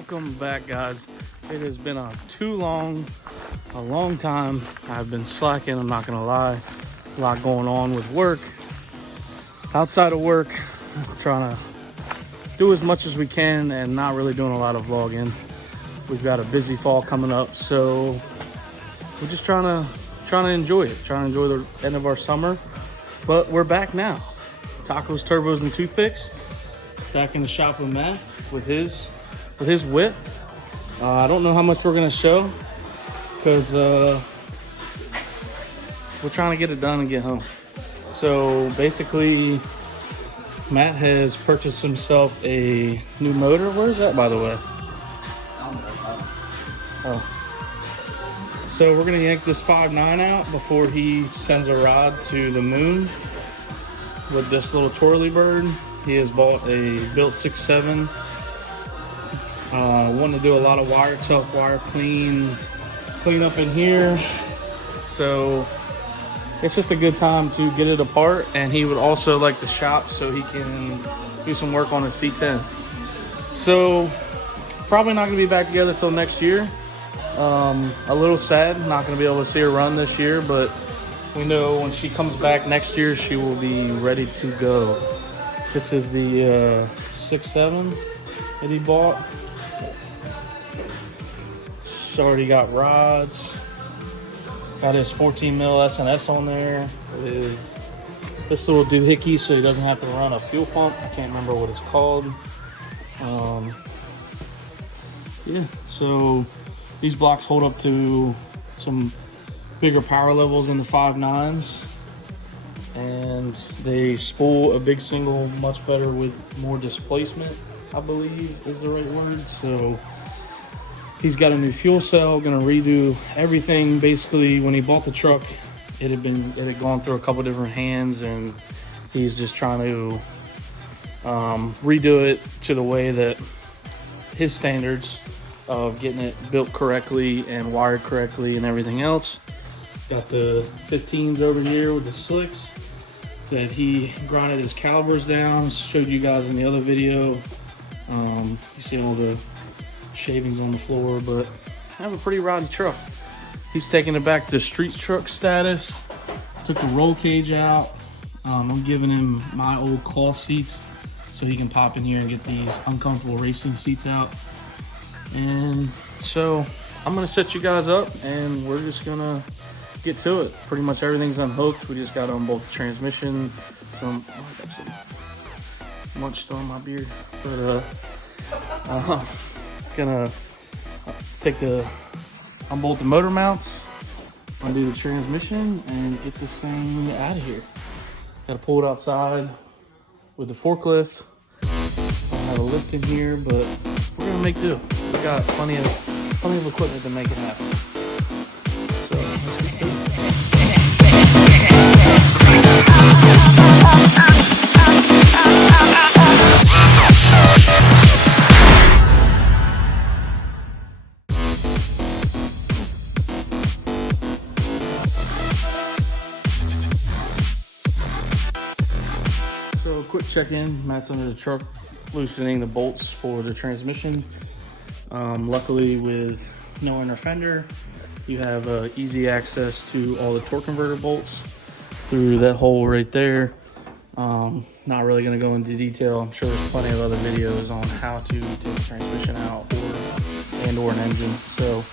Welcome back, guys. It has been a long time. I've been slacking, I'm not gonna lie. A lot going on with work, outside of work. Trying to do as much as we can and not really doing a lot of vlogging. We've got a busy fall coming up, so we're just trying to enjoy it, trying to enjoy the end of our summer. But we're back now. Tacos, turbos, and toothpicks. Back in the shop with Matt with his whip. I don't know how much we're gonna show because we're trying to get it done and get home. So basically, Matt has purchased himself a new motor. Where is that, by the way? Oh. So we're gonna yank this 5.9 out before he sends a rod to the moon with this little twirly bird. He has bought a built 6.7. Wanting to do a lot of wire tuck, wire clean up in here. So it's just a good time to get it apart. And he would also like the shop so he can do some work on his C10. So probably not gonna be back together till next year. A little sad, not gonna be able to see her run this year, but we know when she comes back next year, she will be ready to go. This is the 6.7 that he bought. It's already got rods. Got his 14 mil S&S on there. This little doohickey so he doesn't have to run a fuel pump. I can't remember what it's called. Yeah, so these blocks hold up to some bigger power levels in the 5.9s. And they spool a big single much better with more displacement, I believe is the right word. So he's got a new fuel cell, gonna redo everything. Basically, when he bought the truck, it had gone through a couple different hands, and he's just trying to redo it to the way that his standards of getting it built correctly and wired correctly and everything else. Got the 15s over here with the slicks that he grinded his calibers down. Showed you guys in the other video. You see all the shavings on the floor, but I have a pretty rowdy truck. He's taking it back to street truck status. Took the roll cage out. I'm giving him my old cloth seats so he can pop in here and get these uncomfortable racing seats out. And so I'm gonna set you guys up and we're just gonna get to it. Pretty much everything's unhooked. We just got to unbolt the transmission. I got some munched on my beard, but gonna unbolt the motor mounts, undo the transmission, and get this thing out of here. Got to pull it outside with the forklift. I don't have a lift in here, but we're gonna make do. We got plenty of equipment to make it happen. So let's get to it. So quick check-in. Matt's under the truck loosening the bolts for the transmission. Luckily, with no inner fender, you have easy access to all the torque converter bolts through that hole right there. Not really going to go into detail. I'm sure there's plenty of other videos on how to take the transmission out or an engine. So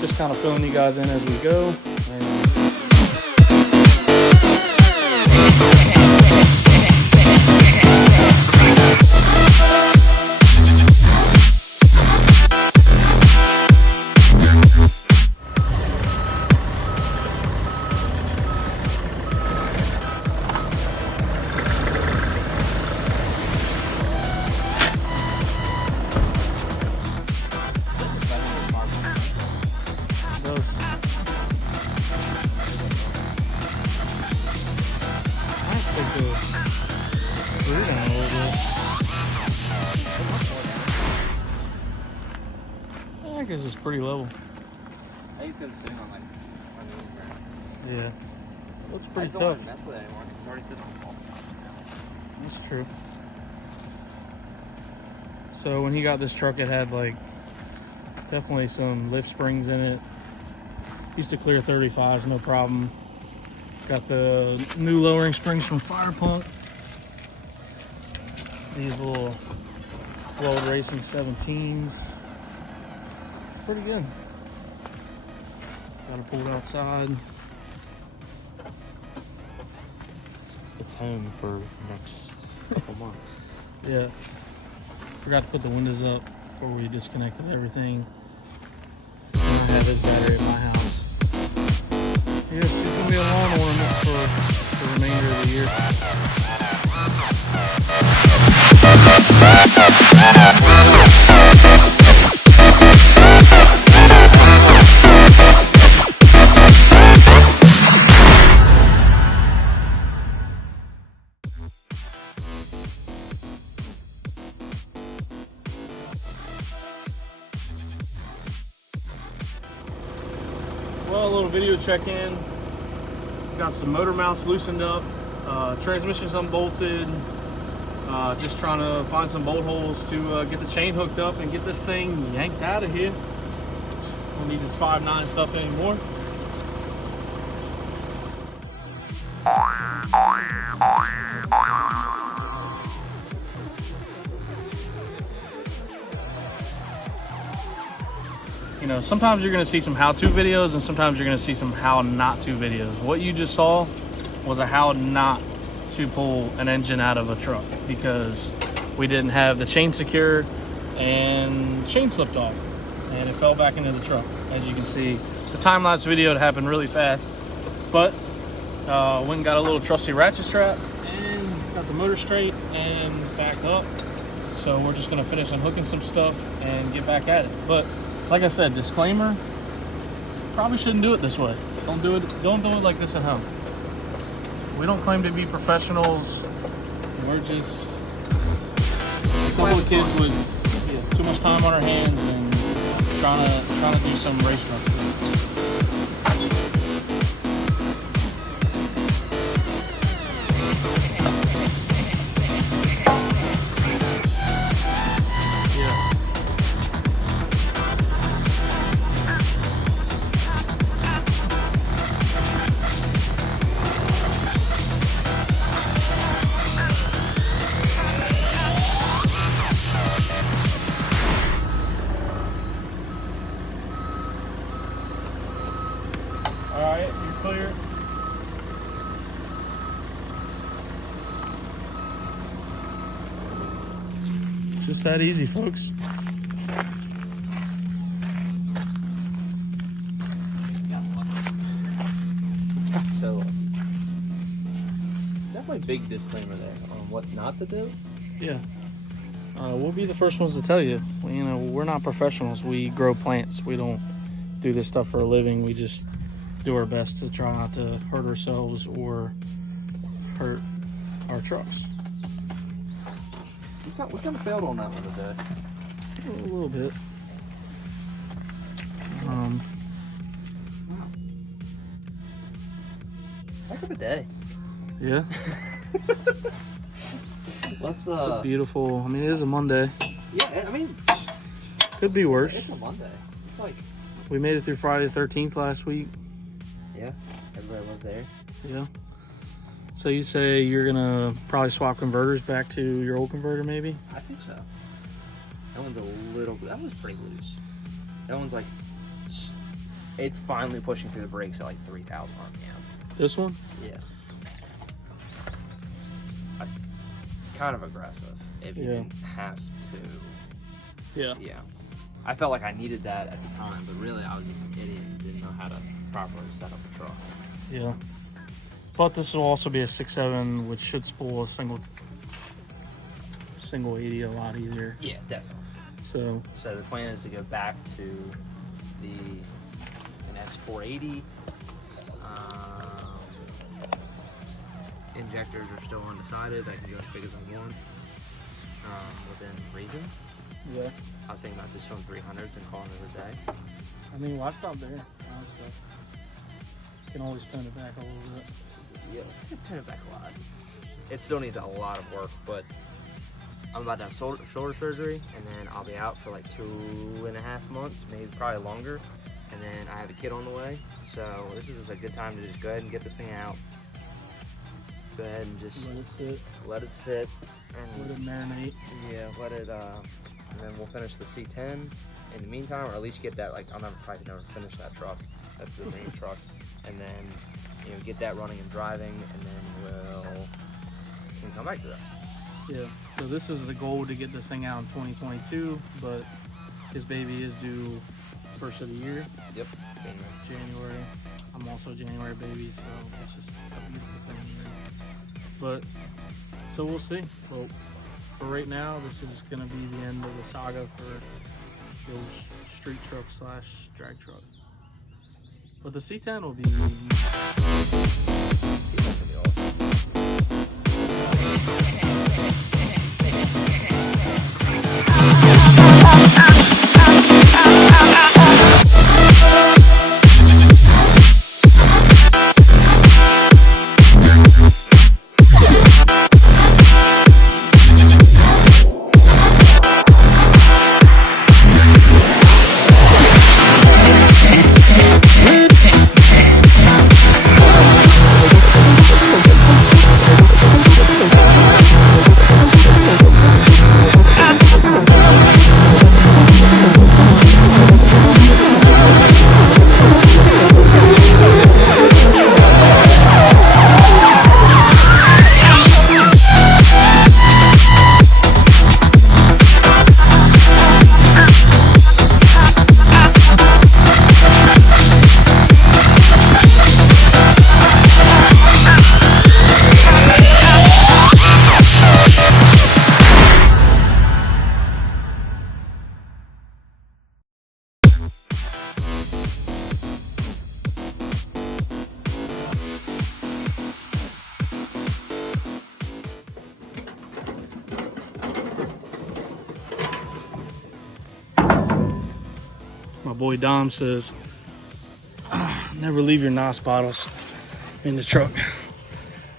just kind of filling you guys in as we go. I guess it's pretty level. I think it's gonna sit on like yeah. Looks pretty tough. I don't want to mess with it anymore. It's already sitting on the box now. That's true. So when he got this truck, it had like Definitely some lift springs in it. Used to clear 35s, no problem. Got the new lowering springs from Fire Punk. These little World Racing 17s. Pretty good. Got it pulled outside. It's home for the next couple months. Yeah. Forgot to put the windows up before we disconnected everything. I have this battery at my house. Yeah, it's gonna be a lawn ornament for the remainder of the year. Well, a little video check-in. Got some motor mounts loosened up, transmission's unbolted. Just trying to find some bolt holes to get the chain hooked up and get this thing yanked out of here. Don't need this 5.9 stuff anymore. You know, sometimes you're going to see some how-to videos and sometimes you're going to see some how not to videos. What you just saw was a how not to pull an engine out of a truck because we didn't have the chain secured and the chain slipped off and it fell back into the truck. As you can see, it's a time-lapse video. It happened really fast, but went and got a little trusty ratchet strap and got the motor straight and back up. So we're just going to finish unhooking some stuff and get back at it. But like I said, disclaimer, probably shouldn't do it this way. Don't do it like this at home. We don't claim to be professionals. We're just a couple of kids with too much time on our hands and trying to do some race truck stuff. Alright, you're clear. Just that easy, folks. Got so lucky. Definitely big disclaimer there on what not to do. Yeah. We'll be the first ones to tell you. You know, we're not professionals. We grow plants. We don't do this stuff for a living. We just do our best to try not to hurt ourselves or hurt our trucks. We kind of failed on that one today. A little bit. Heck of a day. Yeah. Let's It's a beautiful. I mean, it is a Monday. yeah, I mean, Could be worse. it's a Monday. It's like, We made it through Friday the 13th last week. yeah, everybody was there. Yeah. So you say you're gonna probably swap converters back to your old converter, maybe? I think so. That one's that one's pretty loose. That one's like, it's finally pushing through the brakes at like 3,000 RPM. This one? Yeah. Kind of aggressive if you Yeah. didn't have to. Yeah. Yeah. I felt like I needed that at the time, but really I was just an idiot and didn't know how to properly set up a truck. Yeah. But this will also be a 6.7, which should spool a single 80 a lot easier. Yeah, definitely. So So the plan is to go back to an S480. Injectors are still undecided. I can go as big as I want within reason. yeah. I was thinking about just doing 300s and calling it a day. I mean, why stop there? Honestly, you can always tone it back a little bit. Yeah, turn it back a lot. It still needs a lot of work, but I'm about to have shoulder surgery, and then I'll be out for like 2.5 months, maybe probably longer. And then I have a kid on the way, so this is just a good time to just go ahead and get this thing out. Go ahead and just let it sit, and let it marinate. Yeah, let it. And then we'll finish the C10 in the meantime, or at least get that. Like I'll probably never finish that truck. That's the main truck, and then get that running and driving, and then we can come back to that. Yeah. So this is the goal, to get this thing out in 2022, but his baby is due first of the year. Yep. January. I'm also a January baby, so it's just a beautiful thing. But so we'll see. Well, for right now, this is going to be the end of the saga for the street truck / drag truck. But the C10 will be. My boy Dom says, never leave your NOS bottles in the truck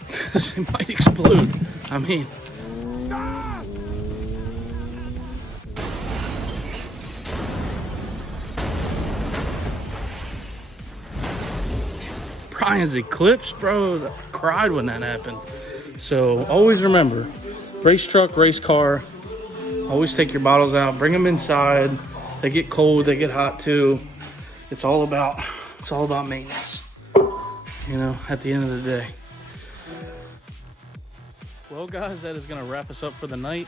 because it might explode. I mean, Brian's Eclipse, bro, I cried when that happened. So always remember, race truck, race car, always take your bottles out, bring them inside. They get cold, they get hot too. It's all about maintenance, at the end of the day. Well, guys, that is gonna wrap us up for the night.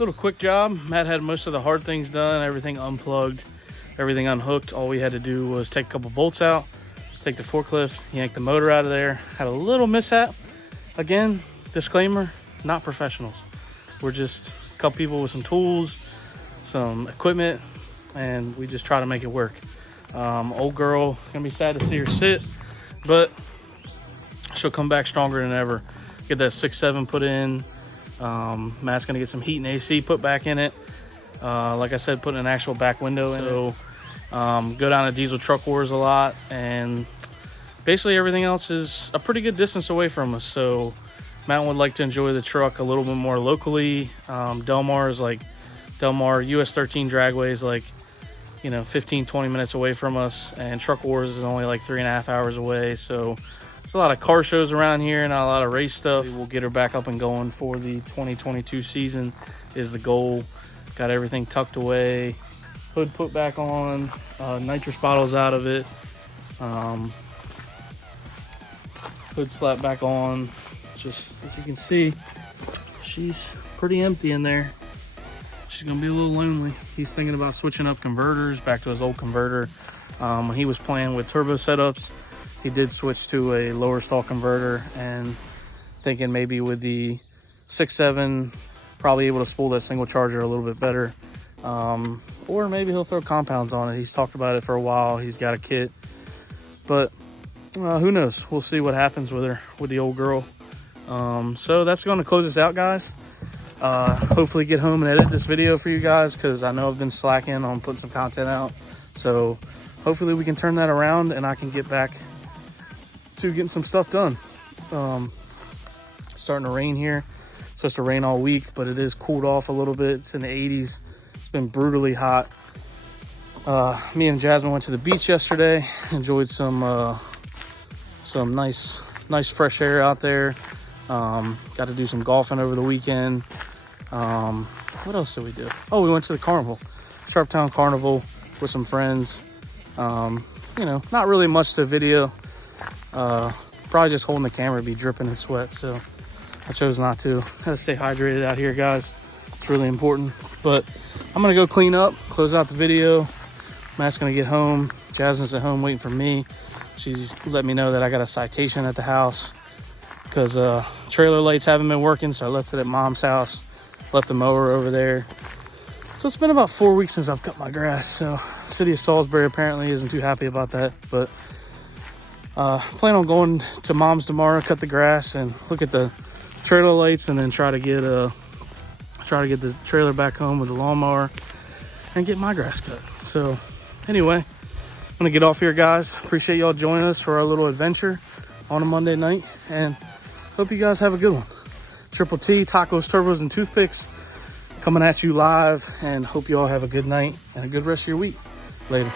Little quick job. Matt had most of the hard things done, everything unplugged, everything unhooked. All we had to do was take a couple bolts out, take the forklift, yank the motor out of there. Had a little mishap. Again, disclaimer, not professionals. We're just a couple people with some tools, some equipment, and we just try to make it work. Old girl, gonna be sad to see her sit, but she'll come back stronger than ever. Get that 6.7 put in. Matt's gonna get some heat and AC put back in it. Like I said, put an actual back window in. So go down to Diesel Truck Wars a lot, and basically everything else is a pretty good distance away from us. So Matt would like to enjoy the truck a little bit more locally. Delmar US 13 Dragway is like 15-20 minutes away from us, and Truck Wars is only like 3.5 hours away. So it's a lot of car shows around here, not a lot of race stuff. We'll get her back up and going for the 2022 season is the goal. Got everything tucked away, hood put back on, nitrous bottles out of it, hood slapped back on. Just as you can see, she's pretty empty in there. She's gonna be a little lonely. He's thinking about switching up converters back to his old converter. When he was playing with turbo setups, he did switch to a lower stall converter, and thinking maybe with the 6.7 probably able to spool that single charger a little bit better, or maybe he'll throw compounds on it. He's talked about it for a while. He's got a kit, but who knows? We'll see what happens with her, with the old girl. So that's going to close us out, guys. Hopefully get home and edit this video for you guys, because I know I've been slacking on putting some content out. So hopefully we can turn that around and I can get back to getting some stuff done. starting to rain here. It's supposed to rain all week, but it is cooled off a little bit. It's in the 80s. It's been brutally hot. Me and Jasmine went to the beach yesterday. Enjoyed some nice fresh air out there. Got to do some golfing over the weekend. What else did we do? Oh, we went to the carnival, Sharptown Carnival, with some friends. You know, not really much to video. Probably just holding the camera, be dripping in sweat, so I chose not to. Gotta stay hydrated out here, guys. It's really important. But I'm gonna go clean up, close out the video. Matt's gonna get home. Jasmine's at home waiting for me. She's let me know that I got a citation at the house because trailer lights haven't been working, so I left it at Mom's house. Left the mower over there. So it's been about 4 weeks since I've cut my grass. So the city of Salisbury apparently isn't too happy about that. But plan on going to Mom's tomorrow, cut the grass, and look at the trailer lights, and then try to get the trailer back home with the lawnmower and get my grass cut. So anyway, I'm gonna get off here, guys. Appreciate y'all joining us for our little adventure on a Monday night, and hope you guys have a good one. Triple T, tacos, turbos, and toothpicks coming at you live, and hope you all have a good night and a good rest of your week. Later.